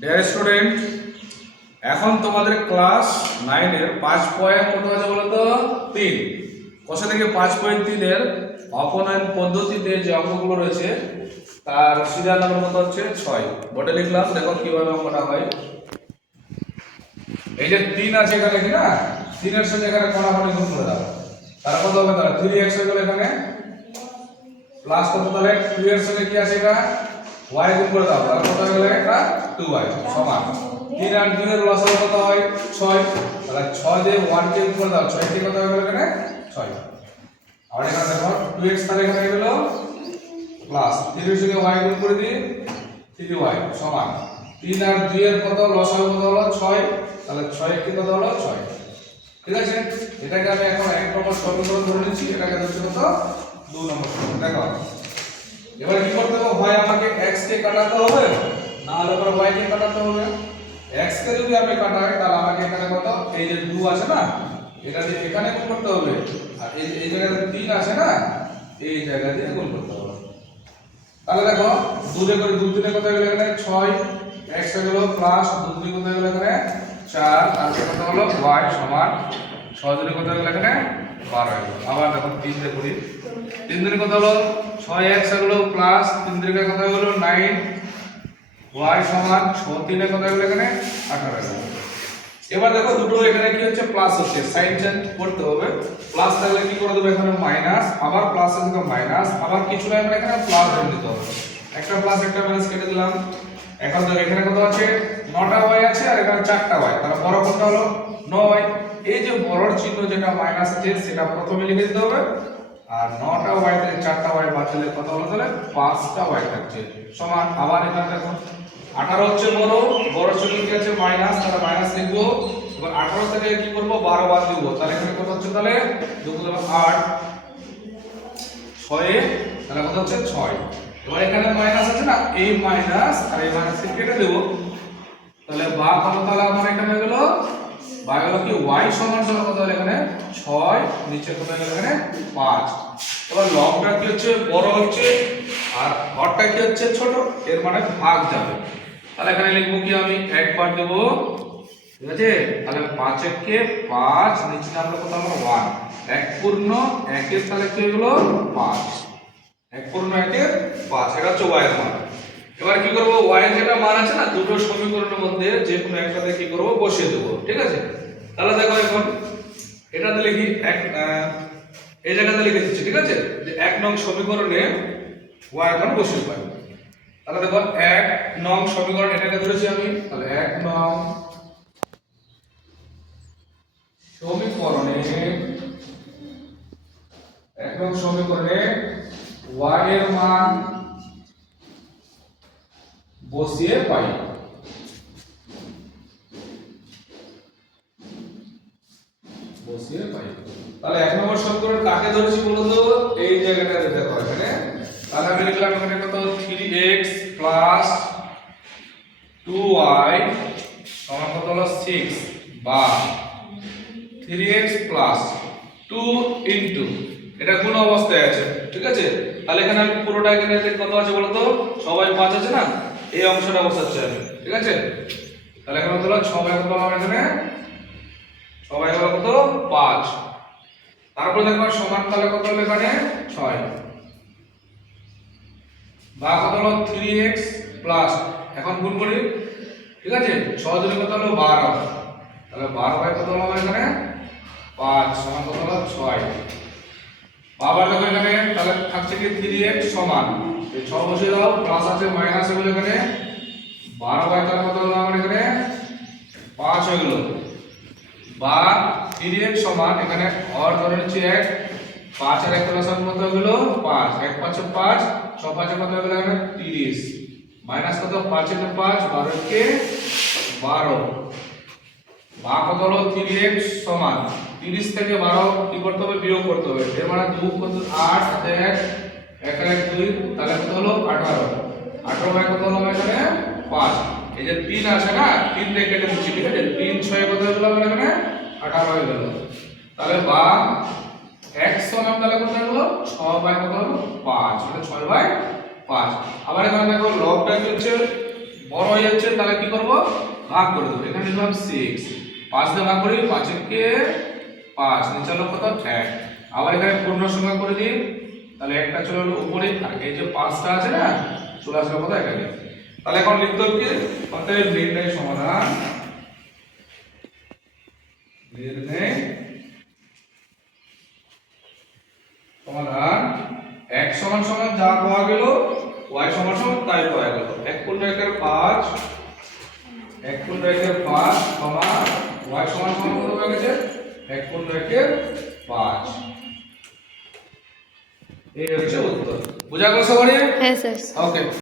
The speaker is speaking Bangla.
ডিয়ার স্টুডেন্ট, এখন তোমাদের ক্লাস 9 এর 5 কত আছে বলো তো? 3। কষা থেকে 5.3 এর অপনয়ন পদ্ধতিতে যে অঙ্কগুলো রয়েছে তার সিরিয়াল নাম্বার কত হচ্ছে 6। বোর্ডে লিখলাম, দেখো কিভাবে অঙ্কটা হয়। এই যে 3 আছে এখানে, কি না? 3 এর সাথে এখানে কোণাকুণি গুণ করে দাও, তার কত হবে? তাহলে 3x হয়ে গেল এখানে, প্লাস কত? তাহলে 2 এর সাথে কি আছে এটা y গুণ করে দাও, তাহলে কত হয়ে গেল? এটা 2y সমান 3 আর 2 এর লসাগু কত হয়? 6। তাহলে 6 দিয়ে 1 কে গুণ করে দাও, 6 কে কত হয়ে গেল এখানে? 6। আর এখানে দেখো 2x তাহলে এখানে হয়ে গেল প্লাস 3 এর সঙ্গে y গুণ করে দিই 3y সমান 3 আর 2 এর কত লসাগু কত হলো? 6। তাহলে 6 কে কত হলো? 6। ঠিক আছে, এটাকে আমি এখন 1 নম্বর সমীকরণ ধরে নিচ্ছি, এটাকে ধরছি কত? 2 নম্বর সমীকরণ। দেখো এবারে কি করতে হবে? হয় আমাকে x কে কাটাতে হবে, না হলে পরে y কে কাটাতে হবে। x কে যদি আমি কাটাই তাহলে আমাকে এখানে কত? এই যে 2 আছে না, এটা দিয়ে এখানে গুণ করতে হবে, আর এই জায়গাতে 3 আছে না, এই জায়গা দিয়ে গুণ করতে হবে। তাহলে দেখো 2 দিয়ে করে 2 3 কত হয়ে গেল এখানে? 6। x হয়ে গেল প্লাস 2 3 কত হয়ে গেল এখানে? 4। তারপর কত হলো? y সমান 6 দুই কত হয়ে গেল এখানে? 12 হয়ে গেল। আবার দেখো 3 দিয়ে করি, 3 দুই কত হলো? 6x হলো প্লাস 3 দুই কত হয়ে গেল? 9। y সমান 6 3 কত হয়ে গেল এখানে? 18 হয়ে গেল। এবার দেখো দুটো এখানে কি হচ্ছে? প্লাস হচ্ছে, সাইন চেঞ্জ করতে হবে। প্লাস থাকলে কি করে দেব? এখানে মাইনাস, আবার প্লাস এর থেকে মাইনাস, আবার কিছু না আমরা এখানে প্লাস ধরে দিতে হবে। একটা প্লাস একটা মাইনাস কেটে দিলাম। এখন দেখো এখানে কত আছে? 9টা y আছে আর এখানে 4টা y, তাহলে বড় কোনটা হলো? 9। এই যে বড়র চিহ্ন যেটা মাইনাস আছে সেটা প্রথমে লিখে দিতে হবে, আর 9টা y থেকে 4টা y বাদ দিলে কত হলো? তাহলে 5টা y থাকছে সমান। আবার এখানে দেখো 18 হচ্ছে বড়, বড়র চিহ্ন কি আছে? মাইনাস, তাহলে মাইনাস লিখবো। এবার 18 থেকে কি করব? 12 বাদ দিব, তাহলে এখানে কত হচ্ছে? তাহলে 2 8 6 তাহলে কত হচ্ছে? 6। এবার এখানে মাইনাস আছে না, এই মাইনাস আর এই মাইনাস কে কেটে দেব, তাহলে বা কত? তাহলে আমার এখানে হয়ে গেল বা হলো কি y সমান সমান কত হলো এখানে? 6, নিচে কত হয়ে গেল এখানে? 5। এবার লবটা কি হচ্ছে? বড় হচ্ছে, আর হরটা কি হচ্ছে? ছোট, এর মানে ভাগ যাবে। তাহলে এখানে লিখবো কি আমি? একবার দেব, ঠিক আছে? তাহলে 5 কে 5, নিচে নামলো কত? আমার 1। 1 পূর্ণ 1 এর তাহলে কি হলো? 5। 1 পূর্ণ 1 এর 5, এটা হচ্ছে y এর মান। এবার কি করব? y এর যেটা মান আছে না, দুটো সমীকরণের মধ্যে যে কোনো একটাতে কি করব? বসিয়ে দেব। ঠিক আছে, তাহলে দেখো এখন এটাতে লিখি এই জায়গাতে লিখে দিচ্ছি। ঠিক আছে, যে 1 নং সমীকরণে y এখন বসিয়ে পাই। তাহলে দেখো 1 নং সমীকরণ এটাকে ধরেছি আমি, তাহলে 1 নং সমীকরণে y এর মান বসিয়ে পাই। তাহলে 1 নম্বর সমীকরণ কাকে ধরেছি বলো তো? এই জায়গাটাতে দেখো এখানে, তাহলে আমি লিখলাম এখানে কত? 3x 2y সমান কত হলো? 6, বা 3x 2 ইনটু, এটা কোন অবস্থায় আছে? ঠিক আছে, তাহলে এখানে আমি পুরোটা এখানে কত আছে বলো তো? সবাই 5 আছে না, এই অংশটা বসাচ্ছি আমি। ঠিক আছে, তাহলে এখানে কত হলো? সবাই কত হলো এখানে? সবাই হলো কত? 5। তারপর দেখো সমান, তাহলে কত হলো এখানে? 6, বা কত হলো? 3x প্লাস, এখন গুণ করি। ঠিক আছে, 6 দুই কত হলো? 12, তাহলে 12 বাই কত হলো এখানে? 5 সমান কত হলো? 6। আবার দেখো এখানে তাহলে থাকছে কি? 3x সমান, এই 6 বসিয়ে দাও, প্লাস আছে মাইনাস হলো এখানে 12 বাই তাহলে কত হলো আমার এখানে? 5 হয়ে গেল, বা 3x সমান এখানে হর ধরে নিচ্ছি 1, 5 আর 1 প্লাস কত হয়ে গেল? 5, 1 5 5, 6 5 কত হয়ে গেল এখানে? 30, মাইনাস কত? 5 এর 5, 12 কে 12, বা কত হলো? 3x সমান 30 থেকে 12 কি করতে হবে? বিয়োগ করতে হবে। এর মানে 2 কত? 8 সাথে 1 1 আর 1 2, তাহলে কত হলো? 18, 18 বাই কত হলো এখানে? 5। এই যে 3 আছে না, 3 দিয়ে কেটে দিচ্ছি। ঠিক আছে, 3 6 কত হয়ে গেল এখানে? 18 হয়ে গেল। তাহলে বা x সমান তাহলে কত হলো? 6 বাই কত হলো? 5, মানে 6 বাই 5। আবার এখানে দেখো লবটা কি হচ্ছে? বড় হয়ে যাচ্ছে তাহলে কি করব ভাগ করে দেব এখানে লিখলাম 6 5 দিয়ে ভাগ করি 5 কে 5 নিচে হলো কত 1 আবার এখানে পূর্ণ সংখ্যা করে দিই তাহলে একটা চলে হলো উপরে আর এই যে 5টা আছে না চলে আসবে কত এখানে তাহলে এখন লিখতে হবে কি অতএব নির্ণয় সমাধান নির্ণয় সমাধান x সমান সমান যা পাওয়া গেল y সমান সমান তাই পাওয়া গেল 1 গুণ 1 এর 5 1 গুণ 1 এর 5 সমান y সমান সমান কত হয়ে গেছে 1 গুণ 1 এর 5 এই হচ্ছে উত্তর বুঝা গেল সবারই হ্যাঁ স্যার ওকে